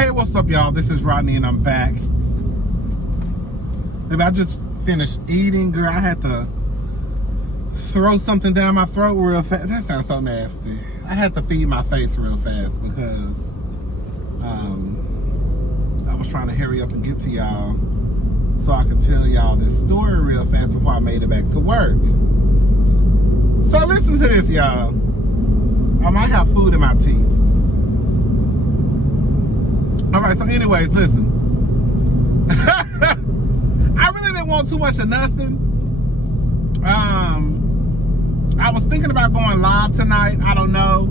Hey, what's up, y'all? This is Rodney, and I'm back. Maybe I just finished eating, girl. I had to throw something down my throat real fast. That sounds so nasty. I had to feed my face real fast because I was trying to hurry up and get to y'all so I could tell y'all this story real fast before I made it back to work. So listen to this, y'all. I might have food in my teeth. All right, so anyways, listen. I really didn't want too much of nothing. I was thinking about going live tonight. I don't know.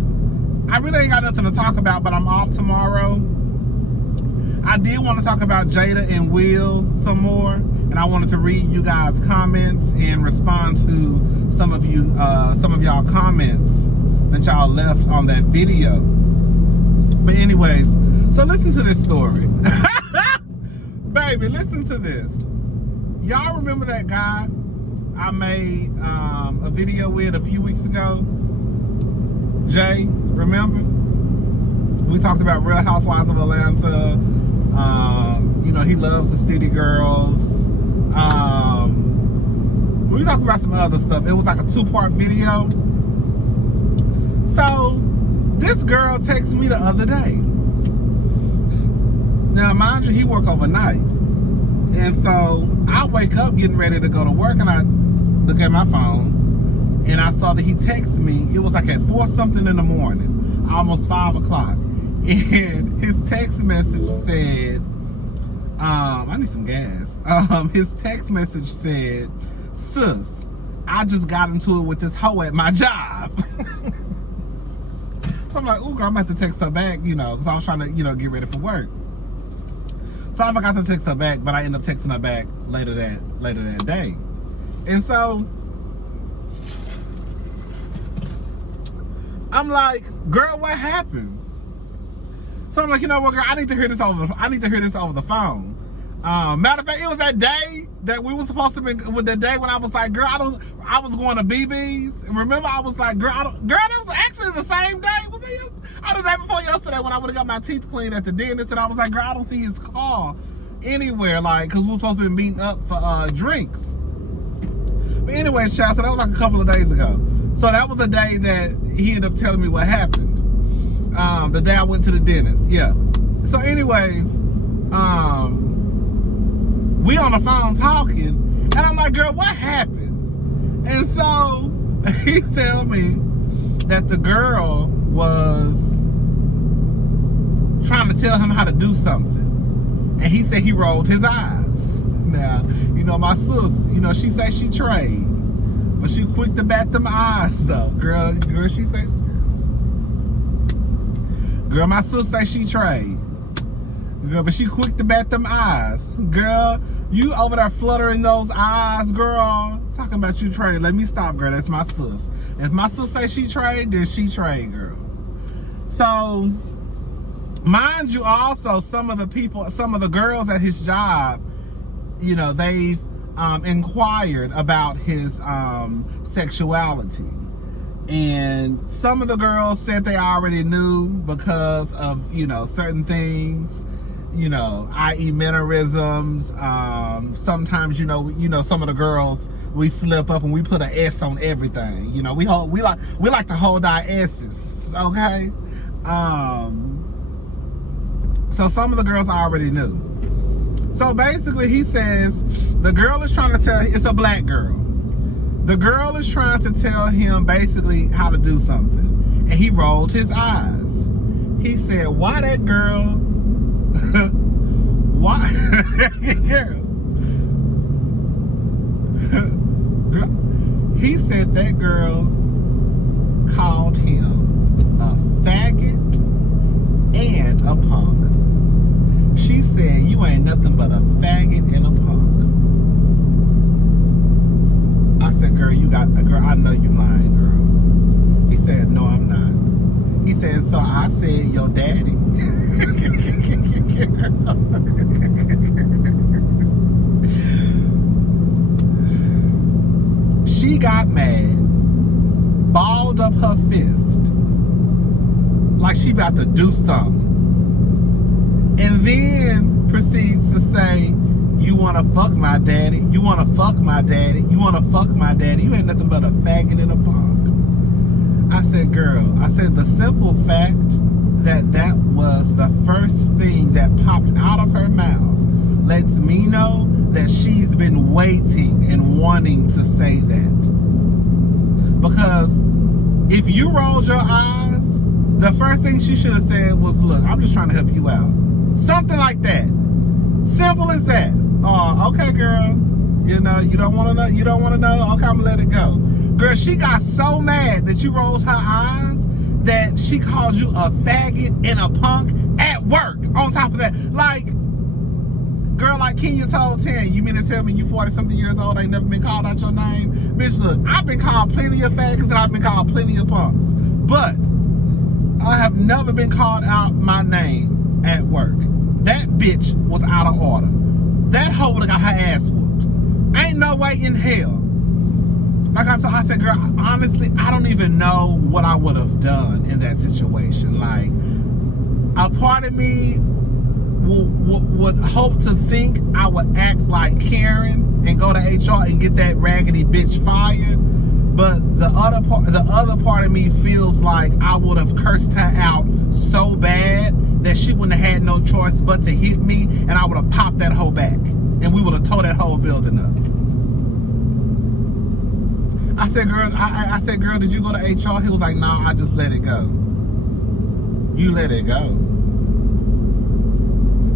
I really ain't got nothing to talk about, but I'm off tomorrow. I did want to talk about Jada and Will some more, and I wanted to read you guys' comments and respond to some of y'all comments that y'all left on that video. But anyways, so listen to this story. Baby, listen to this. Y'all remember that guy I made a video with a few weeks ago? Jay, remember? We talked about Real Housewives of Atlanta. You know, he loves the city girls. We talked about some other stuff. It was like a 2-part video. So, this girl texted me the other day. Now, mind you, he work overnight. And so, I wake up getting ready to go to work, and I look at my phone, and I saw that he texted me. It was like at 4 something in the morning, almost 5 o'clock. And his text message said, I need some gas. His text message said, "Sis, I just got into it with this hoe at my job." So I'm like, ooh, girl, I'm about to text her back, you know, because I was trying to, you know, get ready for work. So I forgot to text her back, but I ended up texting her back later that day. And so I'm like, girl, what happened? So I'm like, you know what, girl, I need to hear this over the phone. Matter of fact, it was that day that we were supposed to be, with the day when I was like, girl, I was going to BB's. And remember, I was like, girl, that was actually the same day. Was it the day before yesterday when I would have got my teeth cleaned at the dentist, and I was like, girl, I don't see his car anywhere, like, because we were supposed to be meeting up for drinks. But anyways, child, so that was like a couple of days ago. So that was the day that he ended up telling me what happened. The day I went to the dentist, yeah. So anyways, we on the phone talking, and I'm like, girl, what happened? And so he told me that the girl was trying to tell him how to do something, and he said he rolled his eyes. Now, you know, my sis, you know, she say she trade, but she quick to bat them eyes though. Girl, she say, girl, my sis say she trade. Girl, but she quick to bat them eyes. Girl, you over there fluttering those eyes, girl. Talking about you trade. Let me stop, girl. That's my sis. If my sis say she trade, then she trade, girl. So, mind you, also, some of the girls at his job, you know, they've inquired about his sexuality. And some of the girls said they already knew because of, you know, certain things, you know, i.e. mannerisms. Sometimes, you know, some of the girls, we slip up and we put an S on everything. You know, we like to hold our S's, okay? So some of the girls already knew. So basically, he says the girl is trying to tell, it's a black girl. The girl is trying to tell him basically how to do something. And he rolled his eyes. He said, why that girl? Why? He said that girl called him a faggot and a punk. She said, you ain't nothing but a faggot and a punk. I said, girl, I know you lying, girl. He said, no, I'm not. He said, so I said, your daddy. She got mad, balled up her fist, like she about to do something. And then proceeds to say, you want to fuck my daddy? You want to fuck my daddy? You want to fuck my daddy? You ain't nothing but a faggot and a punk. I said, girl, I said the simple fact that was the first thing that popped out of her mouth lets me know that she's been waiting and wanting to say that. Because if you rolled your eyes, the first thing she should have said was, look, I'm just trying to help you out. Something like that. Simple as that. Oh, okay, girl. You know, you don't want to know. You don't want to know. Okay, I'm gonna let it go. Girl, she got so mad that you rolled her eyes that she called you a faggot and a punk at work. On top of that, like, girl, like Kenya told 10, you mean to tell me you 40-something years old ain't never been called out your name? Bitch, look, I've been called plenty of faggots and I've been called plenty of punks, but I have never been called out my name at work. That bitch was out of order. That hoe would have got her ass whooped. Ain't no way in hell. Like I said, girl, honestly, I don't even know what I would have done in that situation. Like, a part of me would hope to think I would act like Karen and go to HR and get that raggedy bitch fired. But the other part of me feels like I would have cursed her out so bad that she wouldn't have had no choice but to hit me, and I would have popped that hoe back, and we would have tore that whole building up. I said, girl, did you go to HR? He was like, nah, I just let it go. You let it go.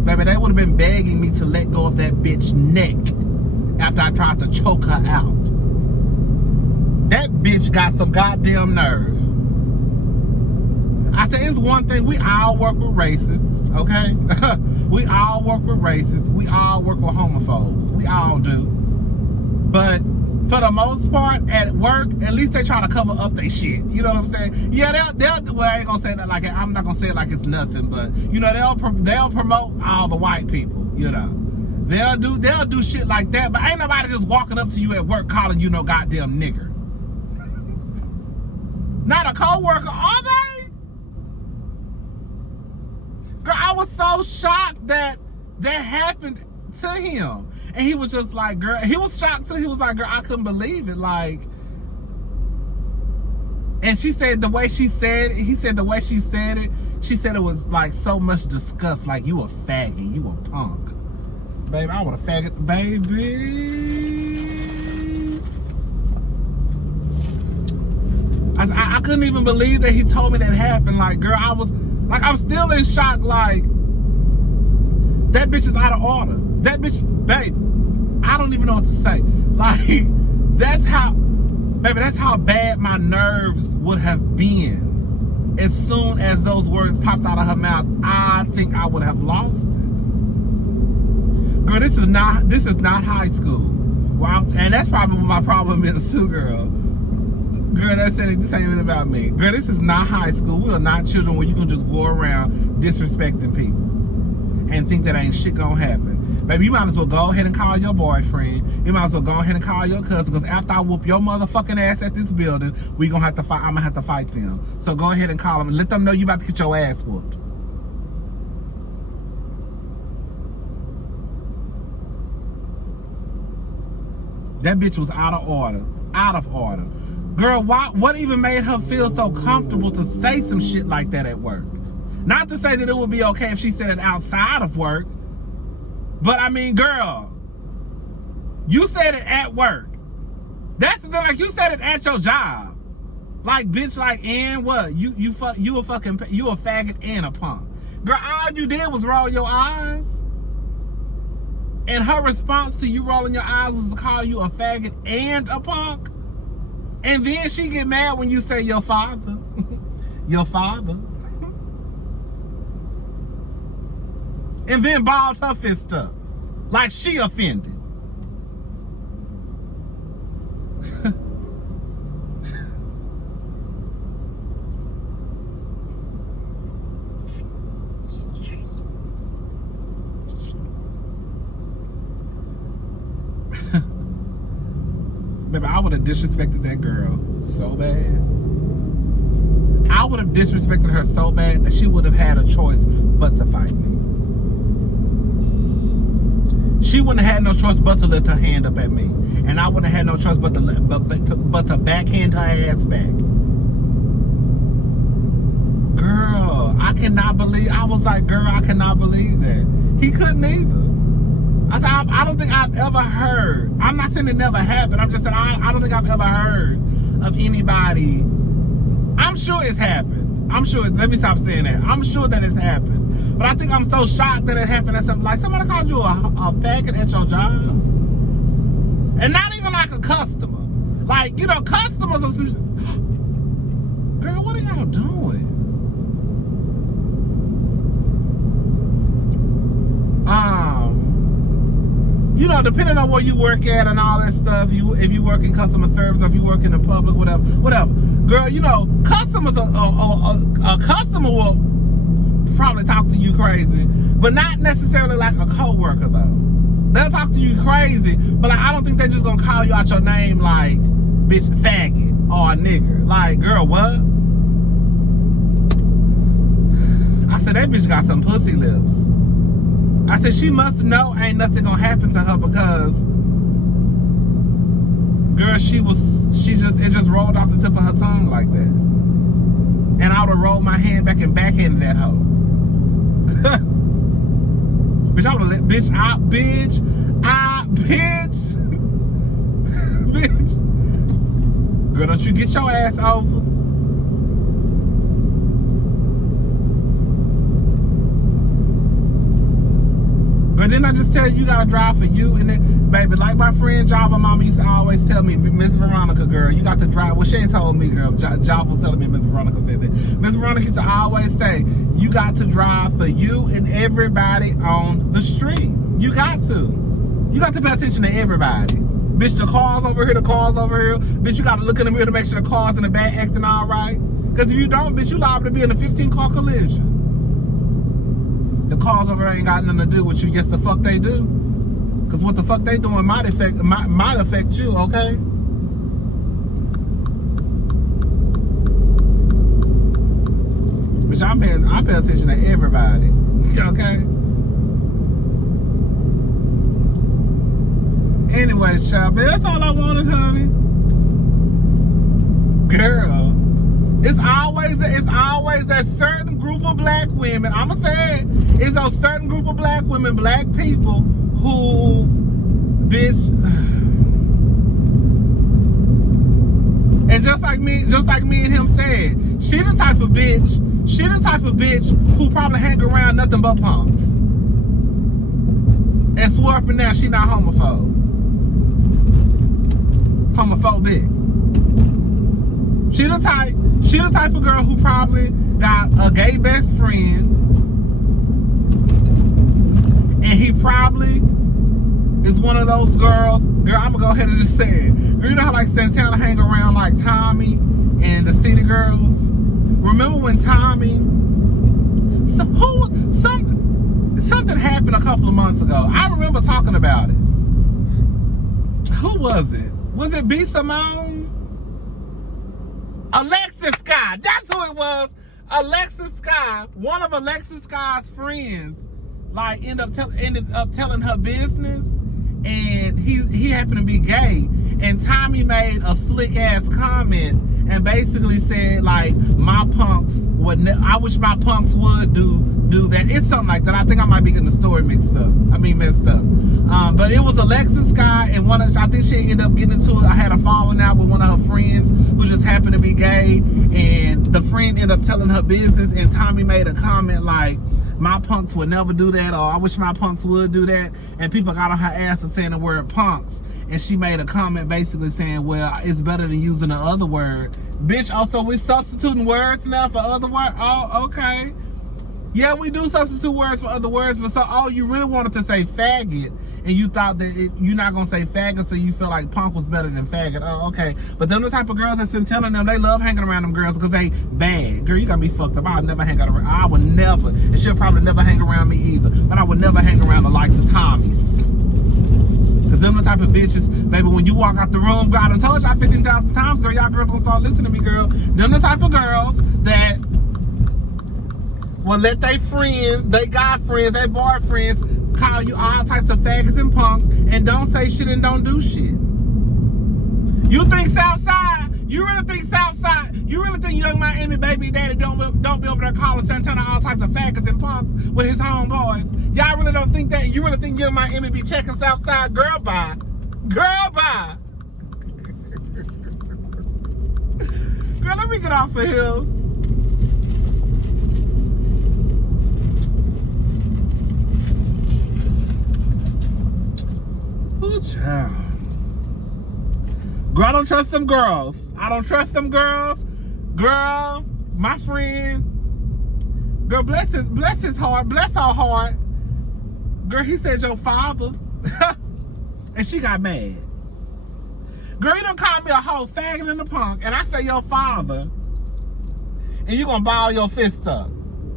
Baby, they would have been begging me to let go of that bitch neck after I tried to choke her out. That bitch got some goddamn nerve. I said, it's one thing, we all work with racists, okay? We all work with racists. We all work with homophobes. We all do. But for the most part, at work, at least they try to cover up their shit. You know what I'm saying? Yeah, they'll well, I ain't gonna say that like, I'm not gonna say it like it's nothing, but, you know, they'll promote all the white people, you know. They'll do shit like that, but ain't nobody just walking up to you at work calling you no goddamn nigger. Not a co-worker, are they? Girl, I was so shocked that happened to him. And he was just like, girl, he was shocked too. He was like, girl, I couldn't believe it. Like, and she said the way she said it, he said the way she said it was like so much disgust. Like, you a faggot, you a punk. Baby, I would have faggot, baby. I couldn't even believe that he told me that happened. Like, girl, I'm still in shock. Like, that bitch is out of order. That bitch, babe, I don't even know what to say. Like, that's how bad my nerves would have been. As soon as those words popped out of her mouth, I think I would have lost it. Girl, this is not high school. Well, and that's probably what my problem is too, girl. Girl, this ain't even about me. Girl, this is not high school. We are not children where you can just go around disrespecting people and think that ain't shit gonna happen. Baby, you might as well go ahead and call your boyfriend. You might as well go ahead and call your cousin, because after I whoop your motherfucking ass at this building, we gonna have to fight. I'm gonna have to fight them. So go ahead and call them and let them know you about to get your ass whooped. That bitch was out of order. Out of order. Girl, what even made her feel so comfortable to say some shit like that at work? Not to say that it would be okay if she said it outside of work, but I mean, girl, you said it at work. That's the thing, like, you said it at your job. Like, bitch, like, and what? You a faggot and a punk. Girl, all you did was roll your eyes. And her response to you rolling your eyes was to call you a faggot and a punk. And then she get mad when you say your father. Your father. And then balled her fist up. Like she offended. Baby, I would have disrespected that girl so bad. I would have disrespected her so bad that she would have had a choice but to fight me. wouldn't have had no choice but to lift her hand up at me. And I wouldn't have had no choice but to backhand her ass back. Girl, I cannot believe, I was like, girl, I cannot believe that. He couldn't either. I said, I don't think I've ever heard, I'm not saying it never happened, I'm just saying I don't think I've ever heard of anybody, I'm sure it's happened. I'm sure, let me stop saying that. I'm sure that it's happened. But I think I'm so shocked that it happened at something, like somebody called you a faggot at your job. And not even like a customer. Like, you know, customers are some, girl, what are y'all doing? You know, depending on where you work at and all that stuff, if you work in customer service or if you work in the public, whatever. Girl, you know, customers, a customer will probably talk to you crazy, but not necessarily like a coworker though. They'll talk to you crazy, but like, I don't think they're just gonna call you out your name like, bitch, faggot or a nigger. Like, girl, what? I said, that bitch got some pussy lips. I said, she must know ain't nothing gonna happen to her because, girl, it just rolled off the tip of her tongue like that. And I would have rolled my hand back and backhanded that hoe. Bitch, I would have let, bitch. Girl, don't you get your ass over. But then I just tell you gotta drive for you, and then, baby, like my friend Java Mama used to always tell me, Miss Veronica, girl, you got to drive. Well, she ain't told me, girl. Java was telling me Miss Veronica said that. Miss Veronica used to always say, you got to drive for you and everybody on the street. You got to. You got to pay attention to everybody. Bitch, the car's over here, the car's over here. Bitch, you got to look in the mirror to make sure the car's in the back acting all right. Because if you don't, bitch, you liable to be in a 15-car collision. The cars over there ain't got nothing to do with you. Yes, the fuck they do. Cause what the fuck they doing might affect you, okay? Bitch, I pay attention to everybody. Okay? Anyway, child, that's all I wanted, honey. Girl. It's always that certain group of black women, I'ma say it, it's a certain group of black women, black people, who, bitch, and just like me and him said, she the type of bitch who probably hang around nothing but punks. And swore up and down she not homophobic. She the type of girl who probably got a gay best friend, and he probably is one of those girls. Girl, I'm gonna go ahead and just say it. Girl, you know how like Santana hang around like Tommy and the City Girls? Remember when Tommy, something happened a couple of months ago. I remember talking about it. Who was it? Was it B. Simone? Alexis Sky, that's who it was. Alexis Sky, one of Alexis Sky's friends, like ended up telling her business, and he happened to be gay, and Tommy made a slick ass comment and basically said like, my punks would, I wish my punks would do that. It's something like that. I think I might be getting the story messed up. But it was Alexis Sky, and I think she ended up getting into it. I had a falling out with one of her friends who just happened to be gay, and the friend ended up telling her business, and Tommy made a comment like, my punks would never do that, or I wish my punks would do that, and people got on her ass for saying the word punks, and she made a comment basically saying, well, it's better than using the other word. Bitch, also we're substituting words now for other words? Oh, okay. Yeah, we do substitute words for other words, but so, you really wanted to say faggot, and you thought that you're not going to say faggot, so you feel like punk was better than faggot. Oh, okay. But them the type of girls that's been telling them they love hanging around them girls because they bad. Girl, you got me fucked up. I would never hang out around. I would never. And she'll probably never hang around me either. But I would never hang around the likes of Tommy's. Because them the type of bitches, baby, when you walk out the room, girl, I done told y'all 15,000 times, girl, y'all girls gonna start listening to me, girl. Them the type of girls that will let their friends, they guy friends, they boyfriends, call you all types of faggots and punks, and don't say shit and don't do shit. You think Southside? You really think Southside? You really think Young Miami baby daddy don't be over there calling Santana all types of faggots and punks with his homeboys? Y'all really don't think that? You really think Young Miami be checking Southside? Girl, bye. Girl, bye. Girl, let me get off of here. Oh, child. Girl, I don't trust them girls. I don't trust them girls. Girl, my friend. Girl, bless his heart. Bless her heart. Girl, he said your father. And she got mad. Girl, you done called me a whole faggot and a punk, and I say your father, and you gonna ball your fist up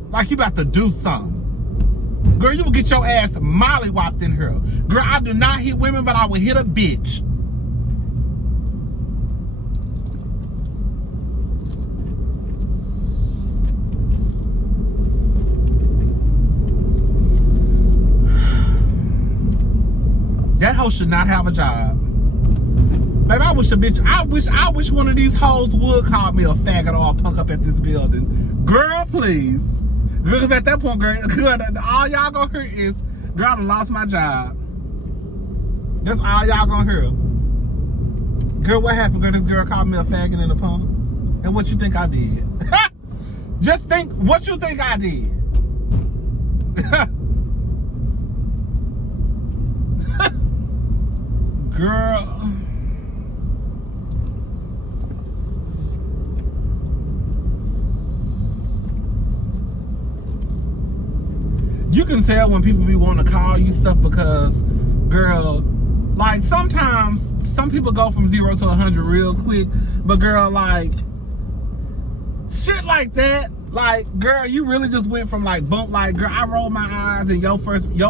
like you about to do something. Girl, you will get your ass mollywopped in here. Girl, I do not hit women, but I will hit a bitch. That hoe should not have a job. Baby, I wish one of these hoes would call me a faggot or a punk up at this building. Girl, please. Girl, cause at that point, girl, all y'all gonna hear is, girl, I done lost my job. That's all y'all gonna hear. Girl, what happened? Girl, this girl called me a faggot and a punk. And what you think I did? Just think, what you think I did? Girl. You can tell when people be wanting to call you stuff because, girl, like sometimes some people go from 0 to 100 real quick, but girl, like shit like that, like girl, you really just went from like bump, like girl, I roll my eyes and your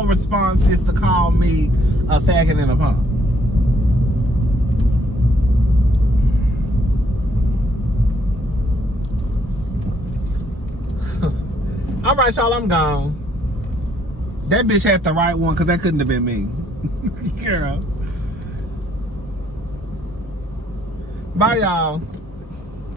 response is to call me a faggot and a punk. All right, y'all, I'm gone. That bitch had the right one because that couldn't have been me. Girl. Bye, y'all.